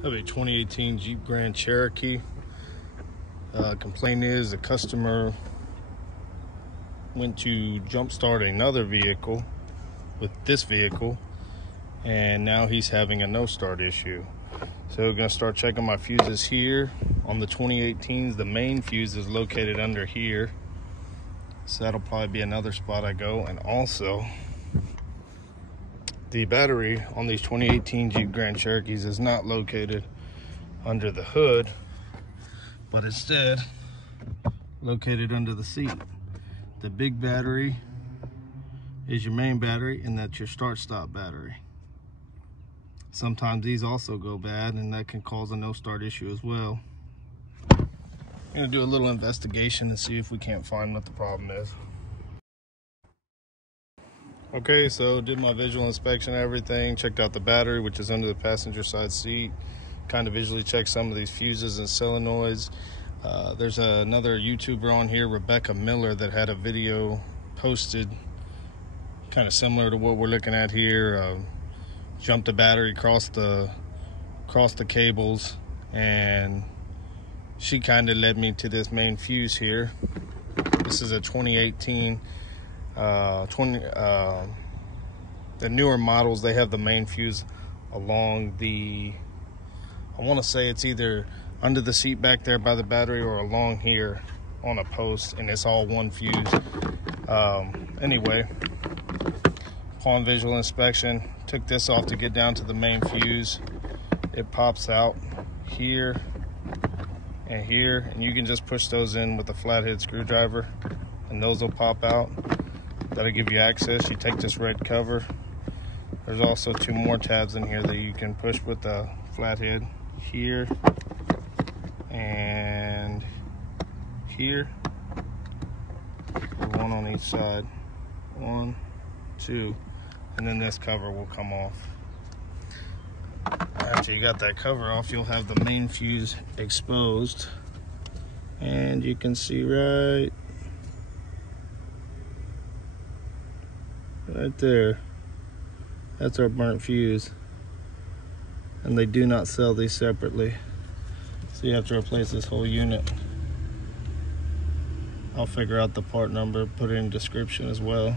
I have a 2018 Jeep Grand Cherokee. Complaint is the customer went to jump start another vehicle with this vehicle, and now he's having a no start issue. So we're gonna start checking my fuses here. On the 2018s, the main fuse is located under here. So that'll probably be another spot I go. And also, the battery on these 2018 Jeep Grand Cherokees is not located under the hood, but instead located under the seat. The big battery is your main battery, and that's your start-stop battery. Sometimes these also go bad, and that can cause a no-start issue as well. I'm gonna do a little investigation and see if we can't find what the problem is. Okay, so did my visual inspection and everything, checked out the battery, which is under the passenger side seat, kind of visually checked some of these fuses and solenoids. There's another YouTuber on here, Rebecca Miller, that had a video posted kind of similar to what we're looking at here. Jumped the battery across the cables, and she kind of led me to this main fuse here. This is a 2018 the newer models, they have the main fuse along the, I want to say it's either under the seat back there by the battery or along here on a post, and it's all one fuse. Anyway, upon visual inspection, took this off to get down to the main fuse. It pops out here and here, and you can just push those in with a flathead screwdriver and those will pop out. That'll give you access. You take this red cover. There's also two more tabs in here that you can push with the flathead, here and here. One on each side. 1, 2, and then this cover will come off. After you got that cover off, you'll have the main fuse exposed, and you can see right there, that's our burnt fuse, and they do not sell these separately, so you have to replace this whole unit. I'll figure out the part number, put it in the description as well.